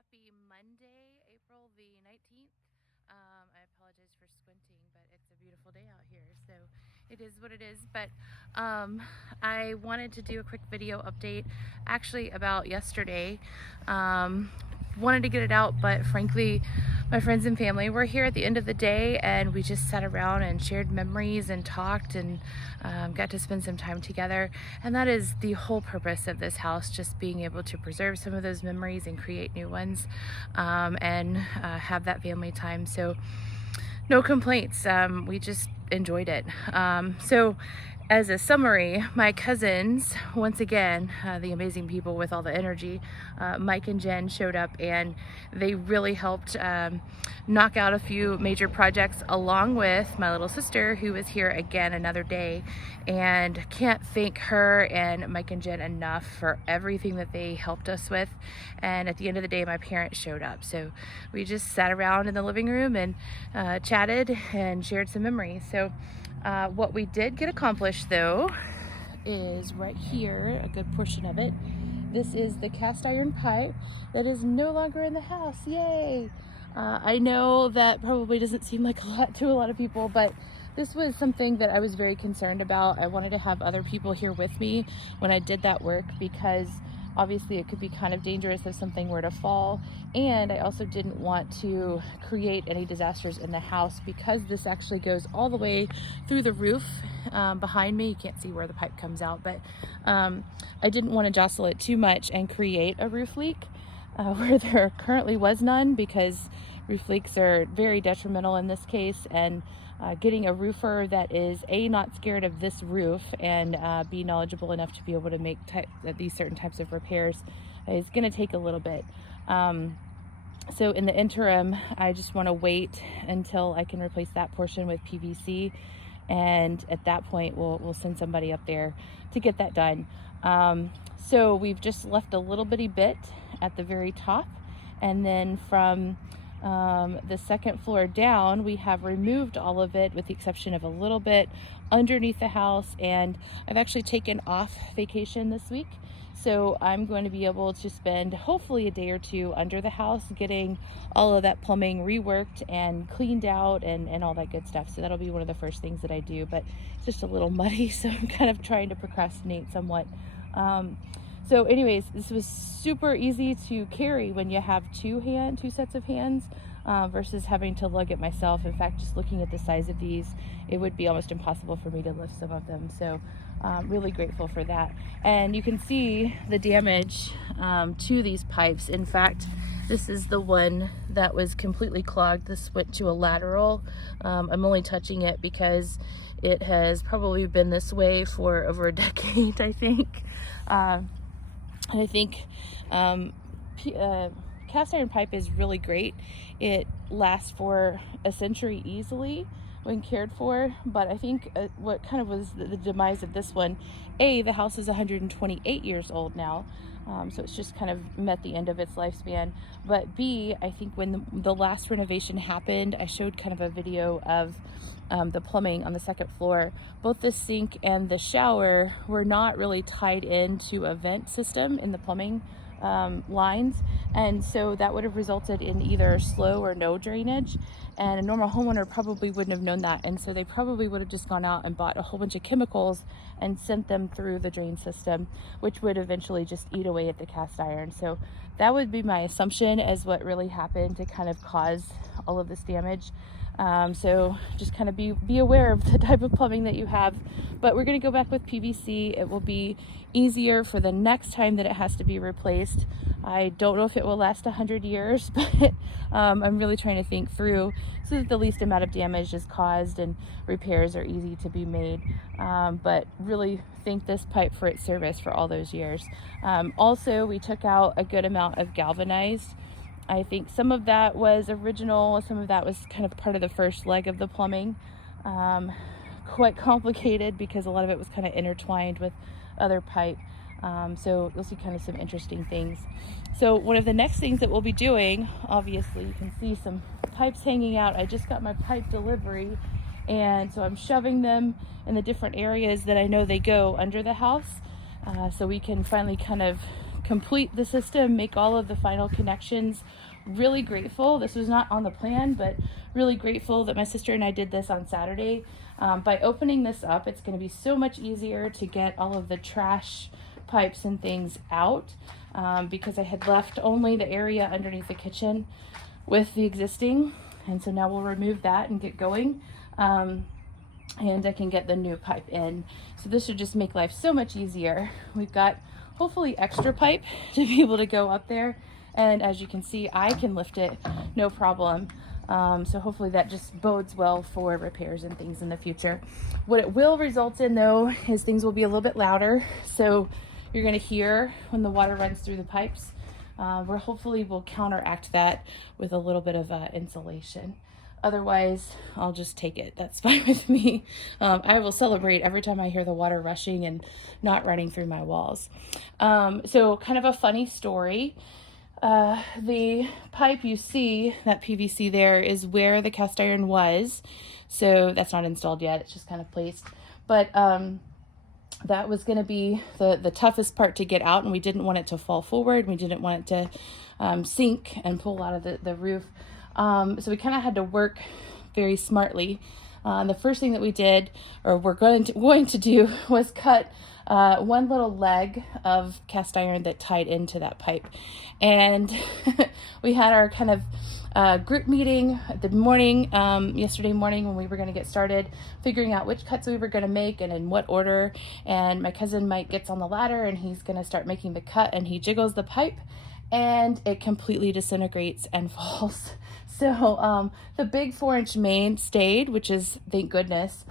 Happy Monday, April the 19th. I apologize for squinting, but it's a beautiful day out here, so it is what it is. But I wanted to do a quick video update actually about yesterday. Wanted to get it out, but frankly, my friends and family were here at the end of the day, and we just sat around and shared memories and talked and got to spend some time together. And that is the whole purpose of this house, just being able to preserve some of those memories and create new ones, and have that family time. So no complaints. We just enjoyed it. So as a summary, my cousins, once again, the amazing people with all the energy, Mike and Jen showed up, and they really helped knock out a few major projects, along with my little sister, who was here again another day. And can't thank her and Mike and Jen enough for everything that they helped us with. And at the end of the day, my parents showed up. So we just sat around in the living room and chatted and shared some memories. So what we did get accomplished, though, is right here, a good portion of it. This is the cast iron pipe that is no longer in the house. Yay! I know that probably doesn't seem like a lot to a lot of people, but this was something that I was very concerned about. I wanted to have other people here with me when I did that work, because obviously it could be kind of dangerous if something were to fall. And I also didn't want to create any disasters in the house, because this actually goes all the way through the roof behind me. You can't see where the pipe comes out, but I didn't want to jostle it too much and create a roof leak where there currently was none, because roof leaks are very detrimental in this case. And getting a roofer that is A, not scared of this roof, and B, knowledgeable enough to be able to make these certain types of repairs is going to take a little bit. So in the interim, I just want to wait until I can replace that portion with PVC, and at that point we'll send somebody up there to get that done. So we've just left a little bitty bit at the very top, and then from the second floor down, we have removed all of it with the exception of a little bit underneath the house. And I've actually taken off vacation this week, so I'm going to be able to spend hopefully a day or two under the house getting all of that plumbing reworked and cleaned out and all that good stuff. So that'll be one of the first things that I do, but it's just a little muddy, so I'm kind of trying to procrastinate somewhat. So anyways, this was super easy to carry when you have two sets of hands versus having to lug it myself. In fact, just looking at the size of these, it would be almost impossible for me to lift some of them. So really grateful for that. And you can see the damage to these pipes. In fact, this is the one that was completely clogged. This went to a lateral. I'm only touching it because it has probably been this way for over a decade, I think. I think cast iron pipe is really great. It lasts for a century easily when cared for, but I think what kind of was the demise of this one, A, the house is 128 years old now, so it's just kind of met the end of its lifespan. But B, I think when the last renovation happened, I showed kind of a video of the plumbing on the second floor. Both the sink and the shower were not really tied into a vent system in the plumbing lines, and so that would have resulted in either slow or no drainage, and a normal homeowner probably wouldn't have known that, and so they probably would have just gone out and bought a whole bunch of chemicals and sent them through the drain system, which would eventually just eat away at the cast iron. So that would be my assumption as what really happened to kind of cause all of this damage. So just kind of be aware of the type of plumbing that you have. But we're going to go back with PVC. It will be easier for the next time that it has to be replaced. I don't know if it will last 100 years, but I'm really trying to think through so that the least amount of damage is caused and repairs are easy to be made. But really thank this pipe for its service for all those years. Also, we took out a good amount of galvanized. I think some of that was original, some of that was kind of part of the first leg of the plumbing. Quite complicated because a lot of it was kind of intertwined with other pipe. So you'll see kind of some interesting things. So one of the next things that we'll be doing, obviously you can see some pipes hanging out. I just got my pipe delivery, and so I'm shoving them in the different areas that I know they go under the house, so we can finally kind of complete the system, make all of the final connections. Really grateful. This was not on the plan, but really grateful that my sister and I did this on Saturday. By opening this up, it's going to be so much easier to get all of the trash pipes and things out, because I had left only the area underneath the kitchen with the existing, and so now we'll remove that and get going, and I can get the new pipe in. So this should just make life so much easier. We've got hopefully extra pipe to be able to go up there, and as you can see, I can lift it no problem. So hopefully that just bodes well for repairs and things in the future. What it will result in though is things will be a little bit louder. So you're going to hear when the water runs through the pipes. We're hopefully will counteract that with a little bit of insulation. Otherwise, I'll just take it. That's fine with me. I will celebrate every time I hear the water rushing and not running through my walls. So kind of a funny story. The pipe you see, that PVC there, is where the cast iron was. So that's not installed yet. It's just kind of placed. But that was going to be the toughest part to get out, and we didn't want it to fall forward. We didn't want it to sink and pull out of the roof. So we kind of had to work very smartly. The first thing that we did, or we're going to do, was cut one little leg of cast iron that tied into that pipe. And we had our kind of group meeting at the morning, yesterday morning, when we were going to get started, figuring out which cuts we were going to make and in what order. And my cousin Mike gets on the ladder and he's going to start making the cut, and he jiggles the pipe and it completely disintegrates and falls. So the big 4-inch main stayed, which is, thank goodness,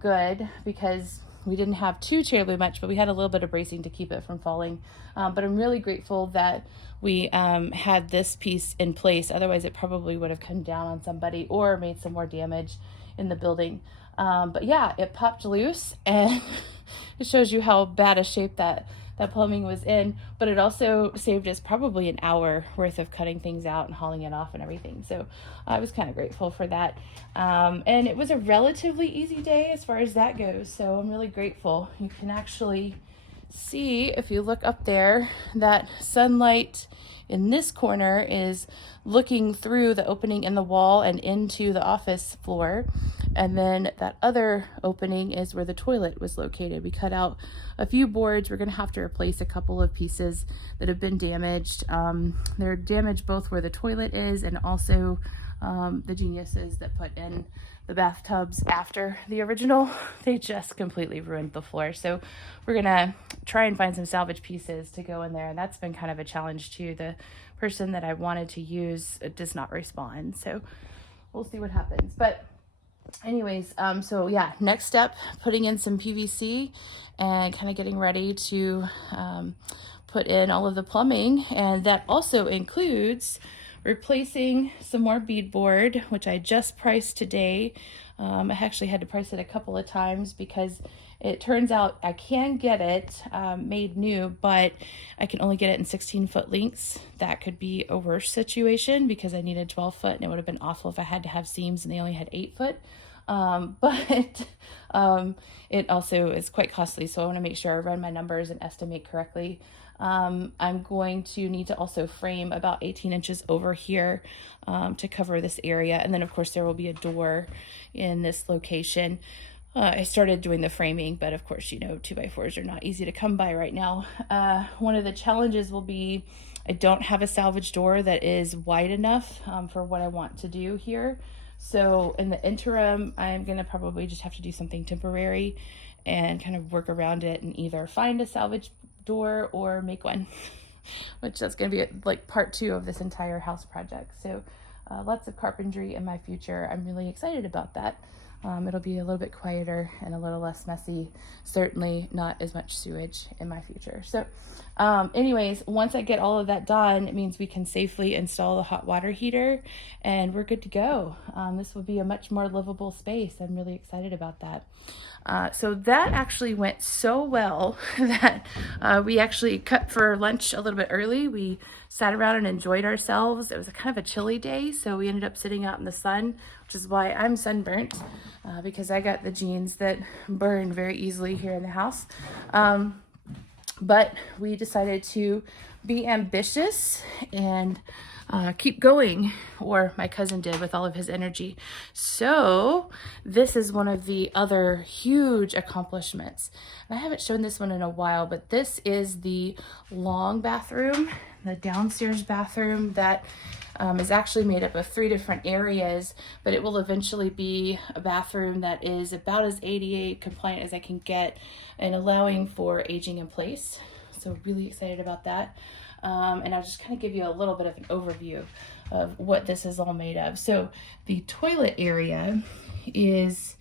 good, because we didn't have too terribly much, but we had a little bit of bracing to keep it from falling. But I'm really grateful that we had this piece in place. Otherwise, it probably would have come down on somebody or made some more damage in the building. But yeah, it popped loose, and it shows you how bad a shape that plumbing was in. But it also saved us probably an hour worth of cutting things out and hauling it off and everything. So I was kind of grateful for that. And it was a relatively easy day as far as that goes. So I'm really grateful. You can actually see, if you look up there, that sunlight in this corner is looking through the opening in the wall and into the office floor. And then that other opening is where the toilet was located. We cut out a few boards. We're going to have to replace a couple of pieces that have been damaged. They're damaged both where the toilet is and also the geniuses that put in the bathtubs after the original. They just completely ruined the floor. So we're going to try and find some salvage pieces to go in there. And that's been kind of a challenge too. The person that I wanted to use does not respond. So we'll see what happens. But anyways, so yeah, next step, putting in some PVC and kind of getting ready to put in all of the plumbing. And that also includes replacing some more beadboard, which I just priced today. I actually had to price it a couple of times because it turns out I can get it made new, but I can only get it in 16-foot lengths. That could be a worse situation because I needed 12-foot, and it would have been awful if I had to have seams and they only had 8-foot. But it also is quite costly, so I want to make sure I run my numbers and estimate correctly. I'm going to need to also frame about 18 inches over here to cover this area. And then of course there will be a door in this location. I started doing the framing, but of course, you know, 2x4s are not easy to come by right now. One of the challenges will be I don't have a salvage door that is wide enough for what I want to do here. So in the interim, I'm going to probably just have to do something temporary and kind of work around it and either find a salvage door or make one, which that's going to be like part 2 of this entire house project. So lots of carpentry in my future. I'm really excited about that. It'll be a little bit quieter and a little less messy. Certainly not as much sewage in my future. So anyways, once I get all of that done, it means we can safely install the hot water heater and we're good to go. This will be a much more livable space. I'm really excited about that. So that actually went so well that we actually cut for lunch a little bit early. We sat around and enjoyed ourselves. It was a kind of a chilly day, so we ended up sitting out in the sun, which is why I'm sunburnt, because I got the jeans that burn very easily here in the house. But we decided to be ambitious and keep going, or my cousin did with all of his energy. So this is one of the other huge accomplishments. And I haven't shown this one in a while, but this is the long bathroom, the downstairs bathroom that is actually made up of 3 different areas, but it will eventually be a bathroom that is about as ADA compliant as I can get and allowing for aging in place. So really excited about that. And I'll just kind of give you a little bit of an overview of what this is all made of. So the toilet area is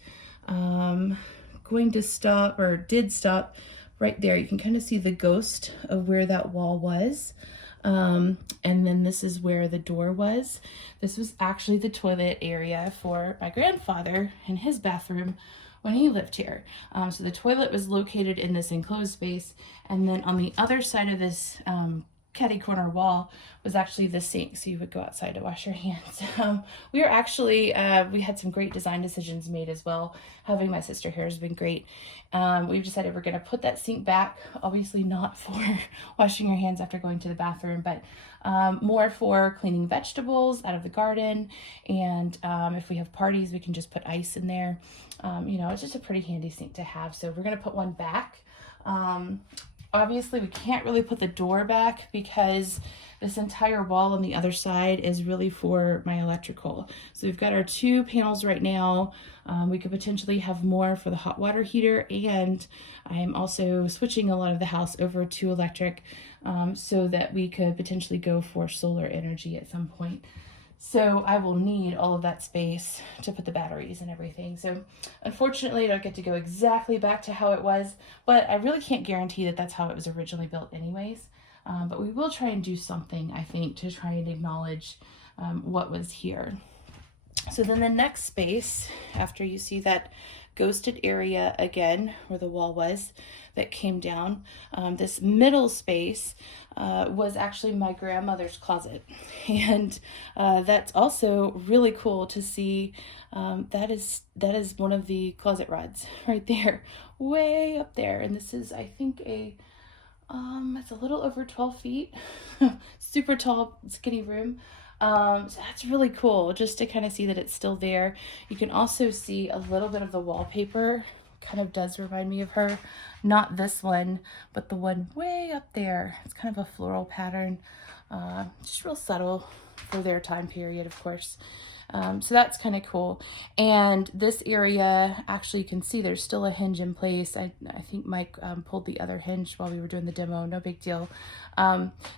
going to stop, or did stop, right there. You can kind of see the ghost of where that wall was. And then this is where the door was. This was actually the toilet area for my grandfather in his bathroom when he lived here. So the toilet was located in this enclosed space, and then on the other side of this catty corner wall was actually the sink, so you would go outside to wash your hands. We had some great design decisions made as well. Having my sister here has been great. We've decided we're going to put that sink back, obviously not for washing your hands after going to the bathroom, but more for cleaning vegetables out of the garden, and if we have parties we can just put ice in there. It's just a pretty handy sink to have, so we're going to put one back. Obviously we can't really put the door back because this entire wall on the other side is really for my electrical. So we've got our 2 panels right now. We could potentially have more for the hot water heater, and I'm also switching a lot of the house over to electric so that we could potentially go for solar energy at some point. So I will need all of that space to put the batteries and everything. So unfortunately, I don't get to go exactly back to how it was, but I really can't guarantee that that's how it was originally built anyways. But we will try and do something, I think, to try and acknowledge what was here. So then the next space, after you see that ghosted area again where the wall was that came down, this middle space was actually my grandmother's closet, and that's also really cool to see. That is one of the closet rods right there, way up there, and this is, I think, it's a little over 12 feet, super tall, skinny room. So that's really cool just to kind of see that it's still there. You can also see a little bit of the wallpaper kind of does remind me of her. Not this one, but the one way up there. It's kind of a floral pattern, just real subtle for their time period, of course. So that's kind of cool. And this area, actually you can see there's still a hinge in place. I think Mike pulled the other hinge while we were doing the demo, no big deal.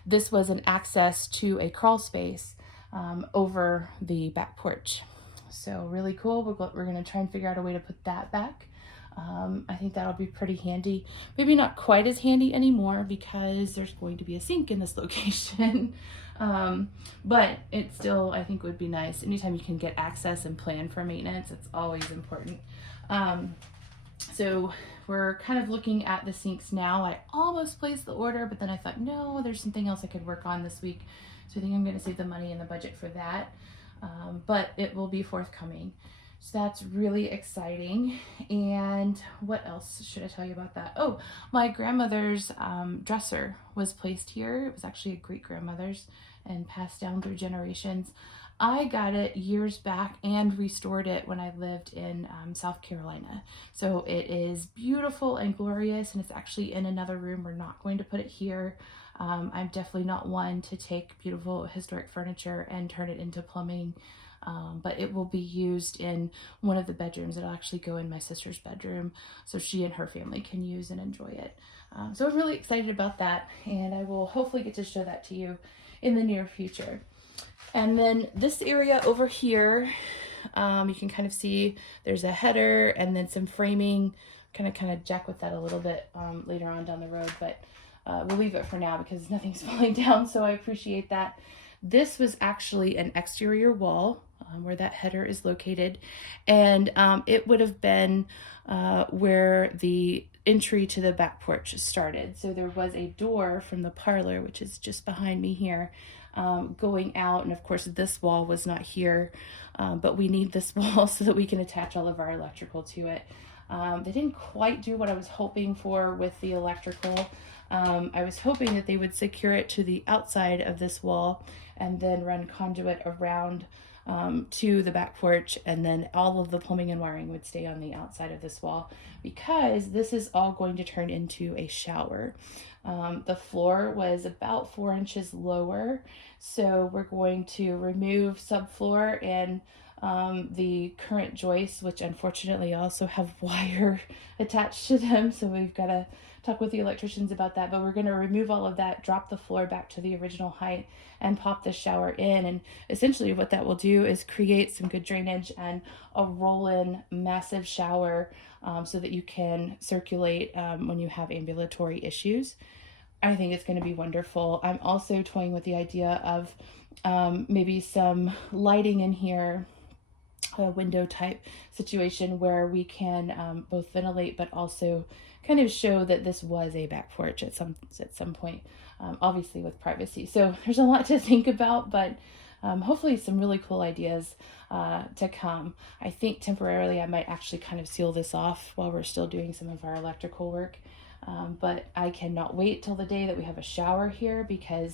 This was an access to a crawl space over the back porch. So really cool. We're going to try and figure out a way to put that back. I think that'll be pretty handy. Maybe not quite as handy anymore because there's going to be a sink in this location. But it still, I think, would be nice. Anytime you can get access and plan for maintenance, it's always important. So we're kind of looking at the sinks now. I almost placed the order, but then I thought, no, there's something else I could work on this week. So I think I'm going to save the money in the budget for that. But it will be forthcoming. So that's really exciting. And what else should I tell you about that? Oh, my grandmother's dresser was placed here. It was actually a great-grandmother's and passed down through generations. I got it years back and restored it when I lived in South Carolina. So it is beautiful and glorious, and it's actually in another room. We're not going to put it here. I'm definitely not one to take beautiful historic furniture and turn it into plumbing. But it will be used in one of the bedrooms. It'll actually go in my sister's bedroom so she and her family can use and enjoy it. So I'm really excited about that, and I will hopefully get to show that to you in the near future. And then this area over here, you can kind of see there's a header and then some framing. Kind of jack with that a little bit later on down the road, but we'll leave it for now because nothing's falling down, so I appreciate that. This was actually an exterior wall where that header is located, and it would have been where the entry to the back porch started. So there was a door from the parlor, which is just behind me here, going out, and of course this wall was not here, but we need this wall so that we can attach all of our electrical to it. They didn't quite do what I was hoping for with the electrical. I was hoping that they would secure it to the outside of this wall and then run conduit around to the back porch, and then all of the plumbing and wiring would stay on the outside of this wall, because this is all going to turn into a shower. The floor was about 4 inches lower, so we're going to remove subfloor and the current joists, which unfortunately also have wire attached to them, so we've got to talk with the electricians about that. But we're going to remove all of that, drop the floor back to the original height, and pop the shower in. And essentially what that will do is create some good drainage and a roll-in massive shower, so that you can circulate when you have ambulatory issues. I think it's going to be wonderful. I'm also toying with the idea of maybe some lighting in here, a window type situation where we can both ventilate but also kind of show that this was a back porch at some point, obviously with privacy. So there's a lot to think about, but hopefully some really cool ideas to come. I think temporarily I might actually kind of seal this off while we're still doing some of our electrical work. But I cannot wait till the day that we have a shower here, because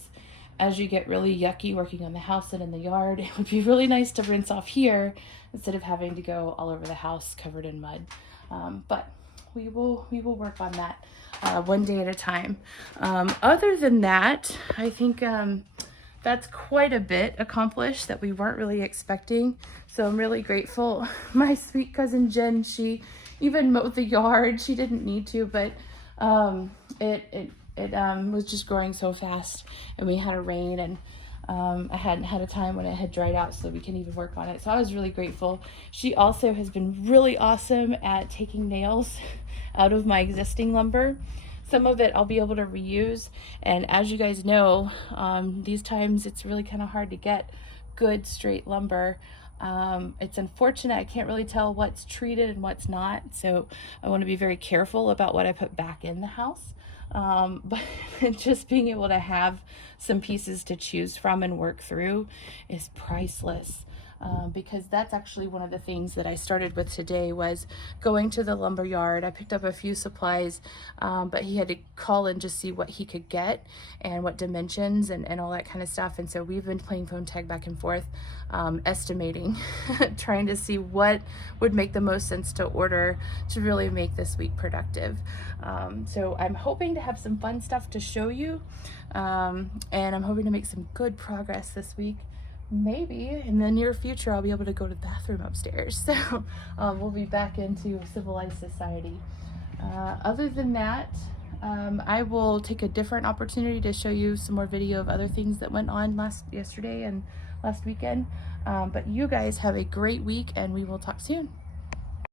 as you get really yucky working on the house and in the yard, it would be really nice to rinse off here instead of having to go all over the house covered in mud. But we will work on that one day at a time. Other than that, I think that's quite a bit accomplished that we weren't really expecting. So I'm really grateful. My sweet cousin Jen, she even mowed the yard. She didn't need to, but it was just growing so fast, and we had a rain, and I hadn't had a time when it had dried out so we can even work on it. So I was really grateful. She also has been really awesome at taking nails out of my existing lumber. Some of it I'll be able to reuse, and as you guys know, these times it's really kind of hard to get good straight lumber. It's unfortunate I can't really tell what's treated and what's not, so I want to be very careful about what I put back in the house. But just being able to have some pieces to choose from and work through is priceless. Because that's actually one of the things that I started with today, was going to the lumber yard. I picked up a few supplies, but he had to call and just see what he could get and what dimensions and all that kind of stuff. And so we've been playing phone tag back and forth, estimating, trying to see what would make the most sense to order to really make this week productive. So I'm hoping to have some fun stuff to show you, and I'm hoping to make some good progress this week. Maybe in the near future I'll be able to go to the bathroom upstairs, so we'll be back into civilized society. Other than that, I will take a different opportunity to show you some more video of other things that went on yesterday and last weekend. But you guys have a great week, and we will talk soon.